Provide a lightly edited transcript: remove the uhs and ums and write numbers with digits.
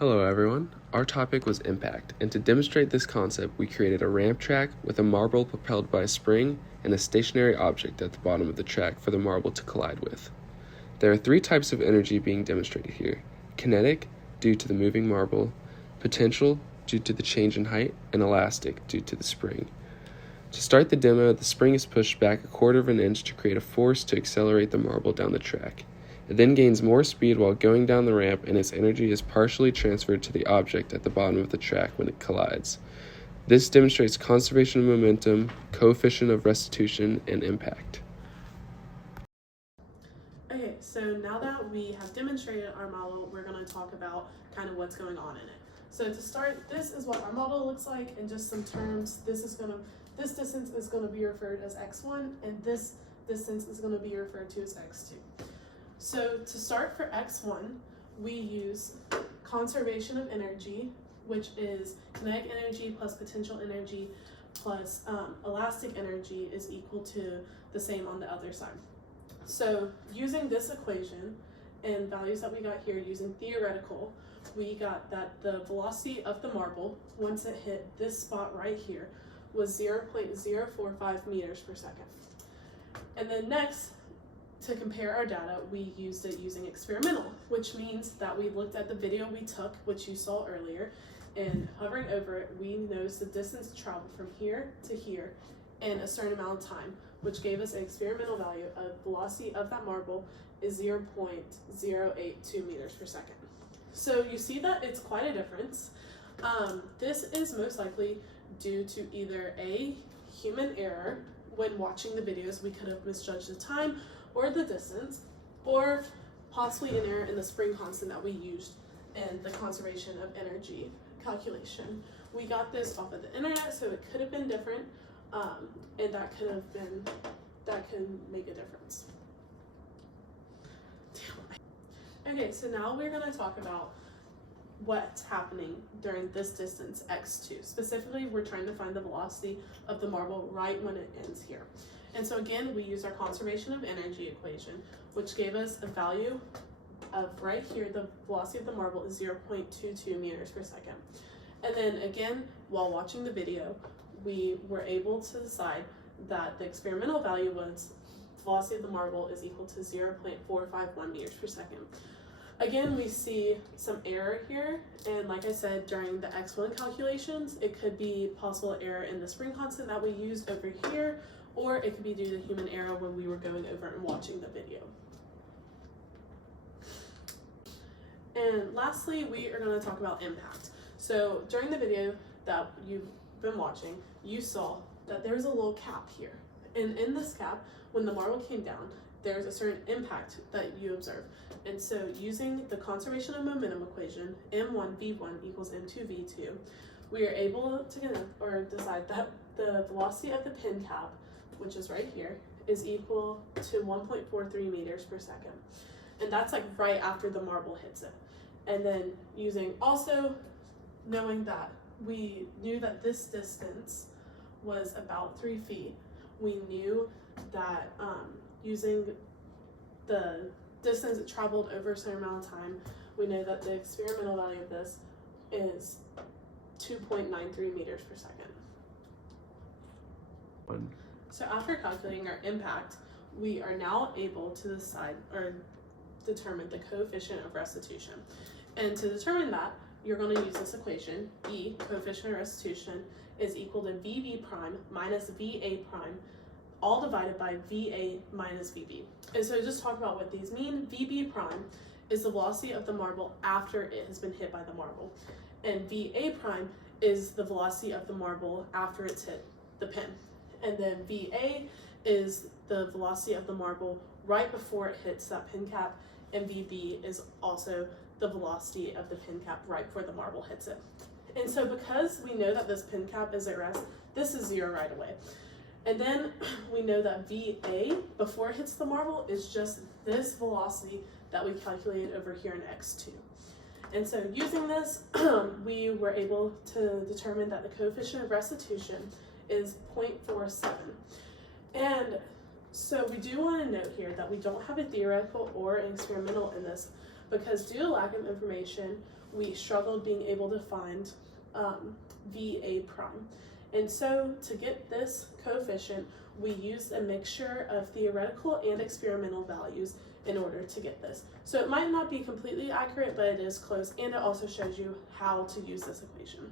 Hello everyone, our topic was impact, and to demonstrate this concept we created a ramp track with a marble propelled by a spring and a stationary object at the bottom of the track for the marble to collide with. There are three types of energy being demonstrated here: kinetic, due to the moving marble; potential, due to the change in height; and elastic, due to the spring. To start the demo, the spring is pushed back 1/4 of an inch to create a force to accelerate the marble down the track. It then gains more speed while going down the ramp, and its energy is partially transferred to the object at the bottom of the track when it collides. This demonstrates conservation of momentum, coefficient of restitution, and impact. Okay, so now that we have demonstrated our model, we're going to talk about kind of what's going on in it. So to start, this is what our model looks like in just some terms. This distance is going to be referred as x1, and this distance is going to be referred to as x2. So to start for x1, we use conservation of energy, which is kinetic energy plus potential energy plus elastic energy is equal to the same on the other side. So using this equation and values that we got here using theoretical, we got that the velocity of the marble, once it hit this spot right here, was 0.045 meters per second. And then next, to compare our data, we used it using experimental, which means that we looked at the video we took, which you saw earlier, and hovering over it, we noticed the distance traveled from here to here in a certain amount of time, which gave us an experimental value of velocity of that marble is 0.082 meters per second. So you see that it's quite a difference. This is most likely due to either a human error. When watching the videos, we could have misjudged the time or the distance, or possibly an error in the spring constant that we used in the conservation of energy calculation. We got this off of the internet, so it could have been different, and that can make a difference. Okay, so now we're going to talk about what's happening during this distance x2. Specifically, we're trying to find the velocity of the marble right when it ends here. And so again, we use our conservation of energy equation, which gave us a value of right here, the velocity of the marble is 0.22 meters per second. And then again, while watching the video, we were able to decide that the experimental value was velocity of the marble is equal to 0.451 meters per second. Again, we see some error here, and like I said, during the x1 calculations, it could be possible error in the spring constant that we used over here, or it could be due to human error when we were going over and watching the video. And lastly, we are going to talk about impact. So during the video that you've been watching, you saw that there's a little cap here. And in this cap, when the marble came down, there's a certain impact that you observe. And so using the conservation of momentum equation, m1v1 equals m2v2, we are able to decide that the velocity of the pin cap, which is right here, is equal to 1.43 meters per second. And that's like right after the marble hits it. And then knowing that we knew that this distance was about 3 feet, we knew that using the distance it traveled over a certain amount of time, we know that the experimental value of this is 2.93 meters per second. So after calculating our impact, we are now able to decide or determine the coefficient of restitution. And to determine that, you're going to use this equation. E, coefficient of restitution, is equal to VV prime minus VA prime, all divided by VA minus VB. And so just talk about what these mean. VB prime is the velocity of the marble after it has been hit by the marble. And VA prime is the velocity of the marble after it's hit the pin. And then VA is the velocity of the marble right before it hits that pin cap. And VB is also the velocity of the pin cap right before the marble hits it. And so because we know that this pin cap is at rest, this is 0 right away. And then we know that VA, before it hits the marble, is just this velocity that we calculated over here in x2. And so using this, we were able to determine that the coefficient of restitution is 0.47. And so we do want to note here that we don't have a theoretical or an experimental in this, because due to lack of information, we struggled being able to find VA prime. And so to get this coefficient, we used a mixture of theoretical and experimental values in order to get this. So it might not be completely accurate, but it is close, and it also shows you how to use this equation.